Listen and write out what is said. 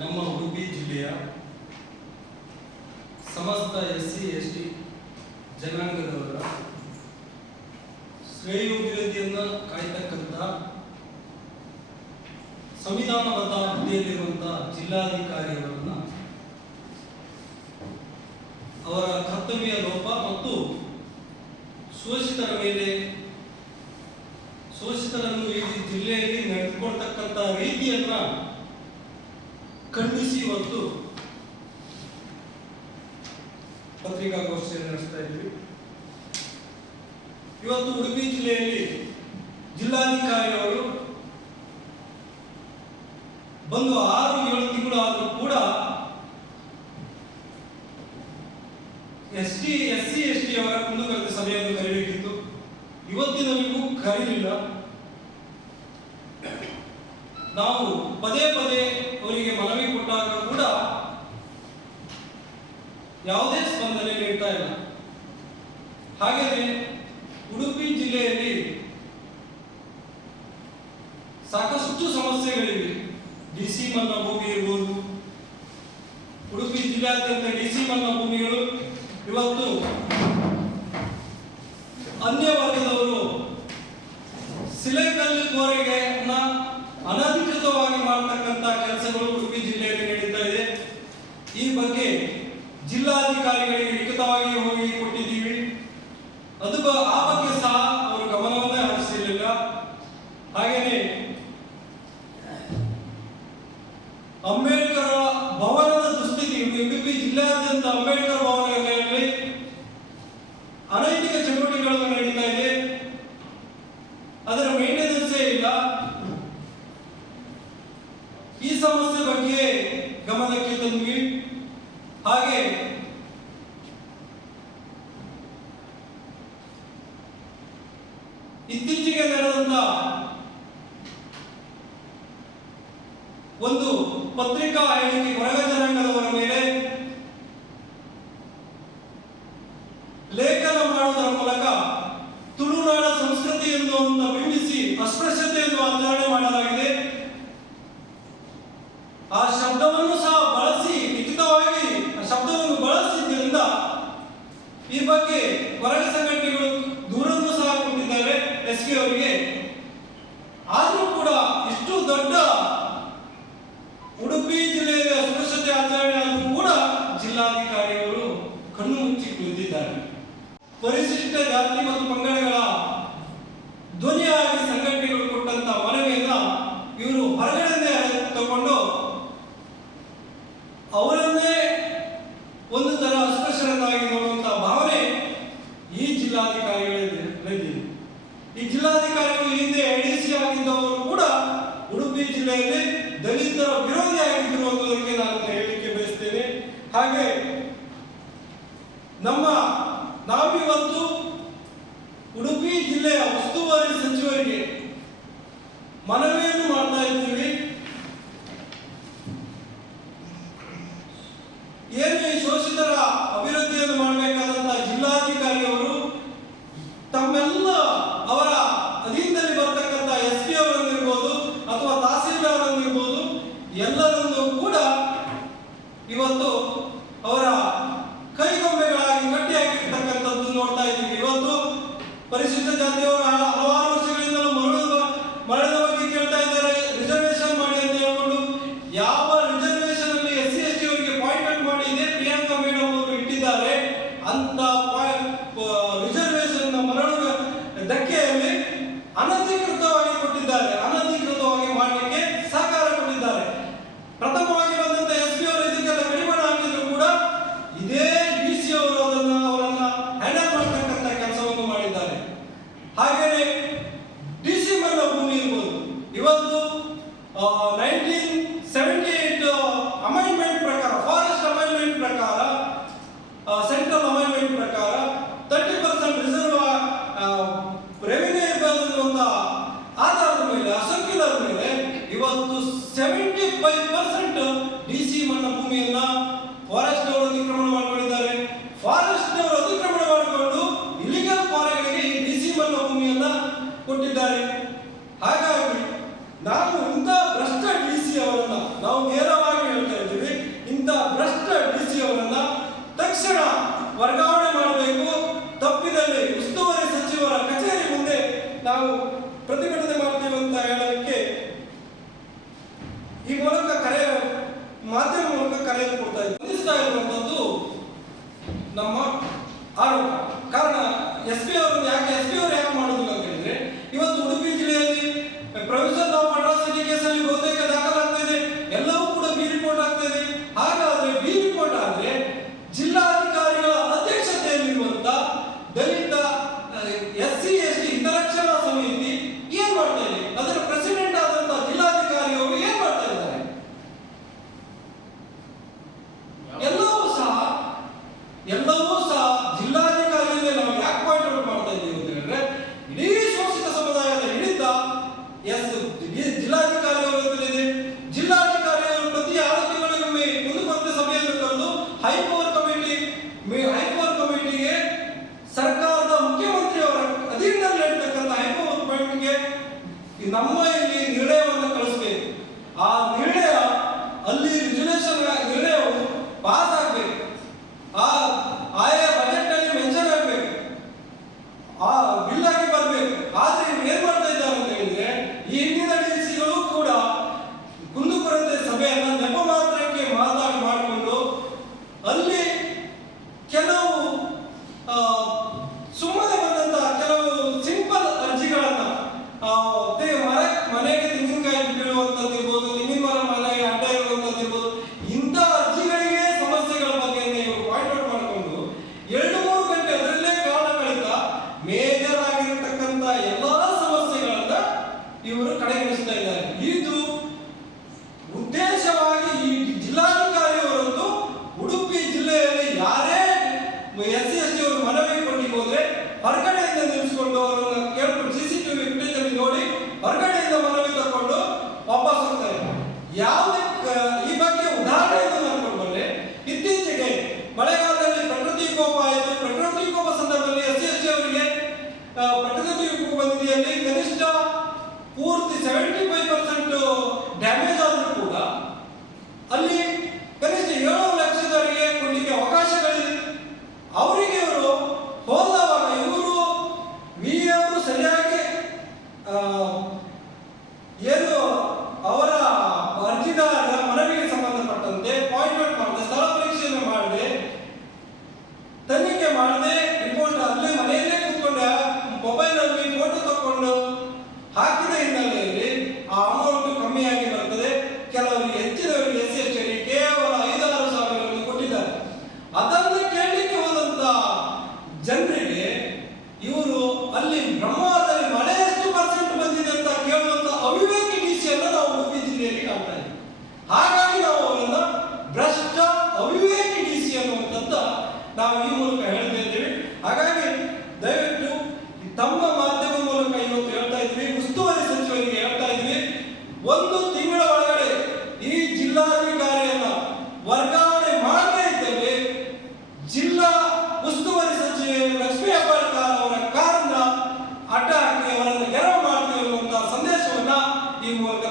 ನಮ್ಮ ಉಡುಪಿ ಜಿಲ್ಲೆಯ ಸಮಸ್ತ ಎಸ್ಸಿ ಎಸ್ಟಿ ಜನಾಂಗದವರ ಶ್ರೇಯೋಭಿವೃದ್ಧಿಯನ್ನು ಕಾಯ್ತಕ್ಕಂಥ ಸಂವಿಧಾನಬದ್ಧ ಹುದ್ದೆಯಲ್ಲಿರುವಂತಹ ಜಿಲ್ಲಾಧಿಕಾರಿಯವರನ್ನು ಅವರ ಕರ್ತವ್ಯ ಲೋಪ ಮತ್ತು ಶೋಷಿತರನ್ನು ಈ ಜಿಲ್ಲೆಯಲ್ಲಿ ನಡೆದುಕೊಳ್ತಕ್ಕಂಥ ರೀತಿಯನ್ನ ಖಂಡಿಸಿ ಇವತ್ತು ಪತ್ರಿಕಾಗೋಷ್ಠಿಯನ್ನು ನಡೆಸ್ತಾ ಇದ್ದೀವಿ. ಇವತ್ತು ಉಡುಪಿ ಜಿಲ್ಲೆಯಲ್ಲಿ ಜಿಲ್ಲಾಧಿಕಾರಿಯವರು ಬಂದು 6-7 ತಿಂಗಳು ಆದರೂ ಕೂಡ ಎಸ್ಸಿ ಎಸ್ಟಿ ಅವರ ಕುಂದುಕೊರತೆ ಸಭೆಯನ್ನು ಕರೆಯಬೇಕಿತ್ತು. ಇವತ್ತಿನವರೆಗೂ ಕರೀಲಿಲ್ಲ. ನಾವು ಪದೇ ಅವರಿಗೆ ಮನವಿ ಕೊಟ್ಟಾಗ ಕೂಡ ಯಾವುದೇ ಸ್ಪಂದನೆ ನೀಡ್ತಾ ಇಲ್ಲ. ಹಾಗೆಯೇ ಉಡುಪಿ ಜಿಲ್ಲೆಯಲ್ಲಿ ಸಾಕಷ್ಟು ಸಮಸ್ಯೆಗಳಿವೆ. ಡಿಸಿ ಮನ್ನಾ ಭೂಮಿ ಇರ್ಬೋದು, ಉಡುಪಿ ಜಿಲ್ಲೆಯಾದ್ಯಂತ ಡಿಸಿ ಮನ್ನಾ ಭೂಮಿಗಳು ಇವತ್ತು ಅನ್ಯ ವರ್ಗದವರು ಸಿಲೆಕಲ್ಲು ಕೋರಿಕೆಯನ್ನ ಅನಧಿಕೃತವಾಗಿ ಮಾಡತಕ್ಕಂಥ ಕೆಲಸಗಳು ಉಡುಪಿ ಜಿಲ್ಲೆಯಲ್ಲಿ ನಡೀತಾ ಇದೆ. ಈ ಬಗ್ಗೆ ಜಿಲ್ಲಾಧಿಕಾರಿಗಳಿಗೆ ಲಿಖಿತವಾಗಿ ಹೋಗಿ ಕೊಟ್ಟಿದ್ದೀವಿ. ಆ ಬಗ್ಗೆ ಸಹ ಅವರು ಗಮನವನ್ನೇ ಹರಿಸಲಿಲ್ಲ. ಹಾಗೆಯೇ ಅಂಬೇಡ್ಕರ್ ಭವನದ ದುಸ್ಥಿತಿ, ಉಡುಪಿ ಜಿಲ್ಲೆಯಾದ್ಯಂತ ಅಂಬೇಡ್ಕರ್ ಭವನಗಳಲ್ಲಿ ಅನೈತಿಕ ಚಟುವಟಿಕೆಗಳು ನಡೀತಾ ಇದೆ. ಅದರ ಮೇಂಟೆನೆನ್ಸೇ ಇಲ್ಲ. ಈ ಸಮಸ್ಯೆ ಬಗ್ಗೆ ಗಮನಕ್ಕೆ ತಂದ್ವಿ. ಹಾಗೆ ಇತ್ತೀಚೆಗೆ ನಡೆದಂತ ಒಂದು ಪತ್ರಿಕಾ ಹೇಳಿಕೆ ಕೊರಗ ಜನಾಂಗದವರ ಮೇಲೆ ಲೇಖನ ಮಾಡುವುದರ ಮೂಲಕ ತುಳುನಾಡ ಸಂಸ್ಕೃತಿಯನ್ನು ಬಿಂಬಿಸಿ ಅಸ್ಪೃಶ್ಯತೆಯನ್ನು ಆಚರಣೆ ಮಾಡಲಾಗಿದೆ. ಆ ಶಬ್ದವನ್ನು ಸಹ ಬಳಸಿ ಲಿಖಿತವಾಗಿ ಆ ಶಬ್ದವನ್ನು ಬಳಸಿದ್ದರಿಂದ ಈ ಬಗ್ಗೆ ಕೊರಗ ಸಂಘಟನೆಗಳು ದೂರನ್ನು ಸಹ ಕೊಟ್ಟಿದ್ದಾರೆ ಎಸ್ಪಿ ಅವರಿಗೆ. ಆದರೂ ಕೂಡ ಇಷ್ಟು ದೊಡ್ಡ ಉಡುಪಿ ಜಿಲ್ಲೆಯಲ್ಲಿ ಅಸ್ಪೃಶ್ಯತೆ ಆಚರಣೆ ಆದರೂ ಕೂಡ ಜಿಲ್ಲಾಧಿಕಾರಿಯವರು ಕಣ್ಣು ಮುಚ್ಚಿ ಕುಳಿತಿದ್ದಾರೆ. ಪರಿಶಿಷ್ಟ ಜಾತಿ ಮತ್ತು ಪಂಗಡಗಳ ಧ್ವನಿಯಾಗಿ ಸಂಘಟನೆಗಳು ಕೊಟ್ಟಂತ ಮನವಿಯನ್ನ ಇವರು ಹೊರಗಡೆ ತಗೊಂಡು ಅವರನ್ನೇ ಒಂದು ತರ ಅಸ್ಪೃಶ್ಯರನ್ನಾಗಿ ನೋಡುವಂತಹ ಭಾವನೆ ಈ ಜಿಲ್ಲಾಧಿಕಾರಿಗಳಿದೆ. ಈ ಜಿಲ್ಲಾಧಿಕಾರಿಗಳು ಹಿಂದೆ ಎಡಿಸಿ ಆಗಿದ್ದವರು ಕೂಡ ಉಡುಪಿ ಜಿಲ್ಲೆಯಲ್ಲಿ ದಲಿತರ ವಿರೋಧಿ ಆಗಿದ್ದರು ಅನ್ನೋದಕ್ಕೆ ನಾನು ಹೇಳಲಿಕ್ಕೆ ಬಯಸ್ತೇನೆ. ಹಾಗೆ ನಾವಿವತ್ತು ಉಡುಪಿ ಜಿಲ್ಲೆಯ ಉಸ್ತುವಾರಿ ಸಚಿವರಿಗೆ ಮನವಿಯನ್ನು ಮಾಡ್ತಾ ಇದ್ದೀವಿ. ಏನು ಈ ಶೋಷಿತರ ಅಭಿವೃದ್ಧಿಯನ್ನು ಮಾಡಬೇಕಾದಂತಹ ಜಿಲ್ಲಾಧಿಕಾರಿಯವರು ತಮ್ಮೆಲ್ಲ ಅವರ ಅಧೀನದಲ್ಲಿ ಬರ್ತಕ್ಕಂಥ ಎಸ್ಪಿ ಅವರನ್ನಿರ್ಬೋದು ಅಥವಾ ತಹಸೀಲ್ದಾರ್ ಅವರನ್ನಿರ್ಬೋದು ಎಲ್ಲರನ್ನೂ ಕೂಡ ಇವತ್ತು ಅವರ ಕೈಗೊಂಬೆಗಳಾಗಿ ಕಟ್ಟಿ ಹಾಕಿರ್ತಕ್ಕಂಥದ್ದು ನೋಡ್ತಾ ಇದ್ದೀವಿ. ಇವತ್ತು ಪರಿಶಿಷ್ಟ ಜಾತಿಯವರು ಹಲವಾರು ವರ್ಷಗಳಿಂದಲೂ ಮರಳದ ಬಗ್ಗೆ ಕೇಳ್ತಾ ಇದ್ದಾರೆ. ರಿಸರ್ವೇಶನ್ ಮಾಡಿ ಅಂತ ಹೇಳ್ಕೊಂಡು ಯಾವ ರಿಸರ್ವೇಶನ್ ಅಲ್ಲಿ ಎಸ್ಸಿ ಎಸ್ಟಿ ಅವರಿಗೆ ಅಪಾಯಿಂಟ್ಮೆಂಟ್ ಮಾಡಿ ಇದೇ ಪ್ರಿಯಾಂಕಾ ಮೇಡಮ್ ಅವರು ಇಟ್ಟಿದ್ದಾರೆ. ಅಂತ ರಿಸರ್ವೇಶನ್ ಮರಳುವ ಧಕ್ಕೆಯಲ್ಲಿ ಅನಧಿಕೃತವಾಗಿ ಕೊಟ್ಟಿದ್ದಾರೆ. ಅನಧಿಕೃತವಾಗಿ ಮಾಡಲಿಕ್ಕೆ ಸಹಕಾರ ಕೊಟ್ಟಿದ್ದಾರೆ. ಪ್ರಥಮವಾಗಿ ಬಂದಂತ ಎಸ್ಪಿ ಅವರು ಇದಕ್ಕೆಲ್ಲ ಕಡಿವಾಣ ಹಾಕಿದ್ರು ಕೂಡ ಇದೇ ಡಿಸಿ ಅವರು ಅವರನ್ನ ಹ್ಯಾಂಡಲ್ ಮಾಡತಕ್ಕಂಥ ಕೆಲಸವನ್ನು ಮಾಡಿದ್ದಾರೆ. ಹಾಗೆಯೇ ಡಿಸಿ ಮನ್ನಾ ಭೂಮಿ ಇರ್ಬೋದು. ಇವತ್ತು 1978 ಅಮೆಂಡ್ಮೆಂಟ್ ಪ್ರಕಾರ, ಫಾರೆಸ್ಟ್ ಅಮೆಂಡ್ಮೆಂಟ್ ಪ್ರಕಾರ, ಸೆಂಟ್ರಲ್ ಅಮೆಂಡ್ಮೆಂಟ್ ಪ್ರಕಾರ 30% ರಿಸರ್ವ್ ರೆವಿನ್ಯೂ ಇರಬಹುದಂತ ಆಧಾರದ ಮೇಲೆ, ಸರ್ಕ್ಯುಲರ್ ಮೇಲೆ ಇವತ್ತು 75% ಡಿಸಿ ಮನ್ನಾ ಭೂಮಿಯನ್ನ ಫಾರೆಸ್ಟ್ ಅವರು ಅತಿಕ್ರಮಣ ಮಾಡಿಕೊಂಡಿದ್ದಾರೆ. ಫಾರೆಸ್ಟ್ ಅವರು ಅತಿಕ್ರಮಣ ಮಾಡಿಕೊಂಡು ಇಲಿಗಲ್ ಕ್ವಾರಿಗಳಿಗೆ ಈ ಡಿಸಿ ಮನ್ನಾ ಭೂಮಿಯನ್ನ ಕೊಟ್ಟಿದ್ದಾರೆ. ಹಾಗಾಗಿ ನಾವು ಇಂಥ ಭ್ರಷ್ಟ ಡಿಸಿ ಅವರನ್ನ ನಾವು ನೇರವಾಗಿ ಹೇಳ್ತೇವೆ. ಇಲ್ಲಿ ನಿರ್ಣಯವನ್ನು ಕಳಿಸ್ಬೇಕು. ಆ ನಿರ್ಣಯ ಅಲ್ಲಿ ರಿಸಲ್ಯೂಷನ್ ನಿರ್ಣಯವು ಪಾಸ್ ಆಗಬೇಕು. ಆಯಾ ಬಜೆಟ್ ಅಲ್ಲಿ ಮೆನ್ಷನ್ ಆಗಬೇಕು, ಆ ಬಿಲ್ ಆಗಿ ಬರಬೇಕು. ಆದ್ರೆ ಇವ್ರು ಏನ್ ಮಾಡ್ತಾ ಇದ್ದಾರೆ ಅಂತ ಹೇಳಿದ್ರೆ, ಈ ಹಿಂದಿನ ಡಿಸಿಗಳು ಕೂಡ ಕುಂದುಕೊರತೆ ಸಭೆಯನ್ನ ನೆಪ ಮಾತ್ರಕ್ಕೆ ಮಾಡಿಕೊಂಡು ಅಲ್ಲಿ ಕೆಲವು ಸುಮ್ಮನೆ ಬಂದಂತಹ ಕೆಲವು ಸಿಂಪಲ್ ಅರ್ಜಿಗಳನ್ನ ಮನೆಗೆ ತೆಂಗಿನಕಾಯಿ ಬೀಳುವಂತದ್ದು ಇರ್ಬೋದು, ತೆಂಗಿನ ಮನೆಗೆ ಅಡ್ಡ ಇರುವಂತದ್ದು ಇರ್ಬೋದು, ಇಂಥ ಅರ್ಜಿಗಳಿಗೆ ಸಮಸ್ಯೆಗಳ ಬಗ್ಗೆ ಇವರು ಪಾಯಿಂಟ್ ಔಟ್ ಮಾಡಿಕೊಂಡು 2-3 ಗಂಟೆ ಅದರಲ್ಲೇ ಕಾರಣ ಕಳಿತ ಮೇಜರ್ ಆಗಿರತಕ್ಕಂತ ಎಲ್ಲಾ ಸಮಸ್ಯೆಗಳನ್ನ ಇವರು ಕಡೆಗಣಿಸ್ತಾ ಇದ್ದಾರೆ. ಇದು ಉದ್ದೇಶವಾಗಿ ಈ ಜಿಲ್ಲಾಧಿಕಾರಿಯವರದ್ದು ಉಡುಪಿ ಜಿಲ್ಲೆಯಲ್ಲಿ ಯಾರೇ SC/ST ಅವರು ಮನವಿ ಕೊಟ್ಟಿಗೆ ಹೋದ್ರೆ ಹೊರಗಡೆಯಿಂದ ನಿಲ್ಲಿಸಿಕೊಂಡು ಅವರನ್ನು ಕೇಳ್ಕೊಂಡು CCTV ಫುಟೇಜ್ ನೋಡಿ ಹೊರಗಡೆಯಿಂದ ಮನವಿ ತಕೊಂಡು ವಾಪಸ್ ಹೋಗ್ತಾರೆ. ಯಾವುದಕ್ಕೆ ಈ ಬಗ್ಗೆ ಉದಾಹರಣೆಯನ್ನು ನಾನು ಬಂದ್ರೆ, ಇತ್ತೀಚೆಗೆ ಮಳೆಗಾಲದಲ್ಲಿ ಪ್ರಕೃತಿ ವಿಕೋಪ ಆಯಿತು. ಪ್ರಕೃತಿ ವಿಕೋಪ ಸಂದರ್ಭದಲ್ಲಿ SC/ST ಅವರಿಗೆ ಪ್ರಕೃತಿ ವಿಕೋಪ ನಿಧಿಯಲ್ಲಿ ಕನಿಷ್ಠ ಪೂರ್ತಿ 75% ಡ್ಯಾಮೇಜ್ ಆದರೂ ಕೂಡ ಅಲ್ಲಿ ಕನಿಷ್ಠ 7 ಲಕ್ಷದವರೆಗೆ ಕೊಡಲಿಕ್ಕೆ ಅವಕಾಶಗಳಿದೆ. ಅವರಿಗೆ ಇವರು ಹೋದವಾಗ ಇವರು ಅವರು ಸರಿಯಾಗಿ ಏನು ಅವರ ಅರ್ಜಿದಾರರ ಮನವಿಗೆ ಸಂಬಂಧಪಟ್ಟಂತೆ ಪಾಯಿಂಟ್ ಔಟ್ ಮಾಡದೆ, ಸ್ಥಳ ಪರೀಕ್ಷೆಯನ್ನು ಮಾಡದೆ, ತನಿಖೆ ಮಾಡದೆ, ರಿಪೋರ್ಟ್ ಅಲ್ಲೇ ಮನೆಯಲ್ಲೇ ಕೂತ್ಕೊಂಡು ಮೊಬೈಲ್ ಅಲ್ಲಿ ಫೋಟೋ ತಕೊಂಡು ಹಾಕಿದ ಹಿನ್ನೆಲೆಯಲ್ಲಿ ಆ ಅಮೌಂಟ್ ಕಮ್ಮಿಯಾಗಿ ಬರ್ತದೆ. ಕೆಲವರಿಗೆ ಹೆಚ್ಚಿನವರಿಗೆ SC/ST ಕೇವಲ 5-6 ಸಾವಿರಗಳನ್ನು ಕೊಟ್ಟಿದ್ದಾರೆ. ಅದನ್ನು ಕೇಳಲಿಕ್ಕೆ ಹೋದಂತ ಜನರಿಗೆ ಇವರು ಅಲ್ಲಿ ಬ್ರಹ್ಮಾವರದಲ್ಲಿ ಮಳೆ ಎಷ್ಟು ಪರ್ಸೆಂಟ್ ಬಂದಿದೆ ಅಂತ ಕೇಳುವಂತ ಅವಿವೇಕಿ ಡಿಸಿಯನ್ನು ನಾವು ಉಡುಪಿ ಜಿಲ್ಲೆಯಲ್ಲಿ ಕಾಣ್ತಾ ಇದ್ದೀವಿ. ಹಾಗಾಗಿ ನಾವು ಅವರನ್ನ ಭ್ರಷ್ಟ ಅವಿವೇಕಿ ಡಿಸಿ ಅನ್ನುವಂಥದ್ದ ನಾವು ಈ ಮೂಲಕ ಹೇಳ್ತಾ ಇದ್ದೀವಿ. ಹಾಗಾಗಿ ದಯವಿಟ್ಟು ತಮ್ಮ ಮಾಧ್ಯಮ ಮೂಲಕ ಇವತ್ತು ಹೇಳ್ತಾ ಇದ್ವಿ, ಉಸ್ತುವಾರಿ ಸಚಿವರಿಗೆ ಹೇಳ್ತಾ ಇದ್ವಿ, 1 ತಿಂಗಳ ಒಳಗಡೆ ಈ ಜಿಲ್ಲಾಧಿಕಾರಿಯನ್ನ ವರ್ಗಾವಣೆ ಮಾಡದೇ ಇದ್ದಲ್ಲಿ ಜಿಲ್ಲಾ ಉಸ್ತುವಾರಿ ಸಚಿವೆ ಲಕ್ಷ್ಮೀ ಹೆಬ್ಬಾಳ್ಕರ್ ಅವರ ಕಾರನ್ನ ಅಡ್ಡ ಹಾಕಿ ಅವರನ್ನು ಗೆರವು ಮಾಡ್ತೀವಿ ಅನ್ನುವಂತಹ ಸಂದೇಶವನ್ನ ಈ ಮೂಲಕ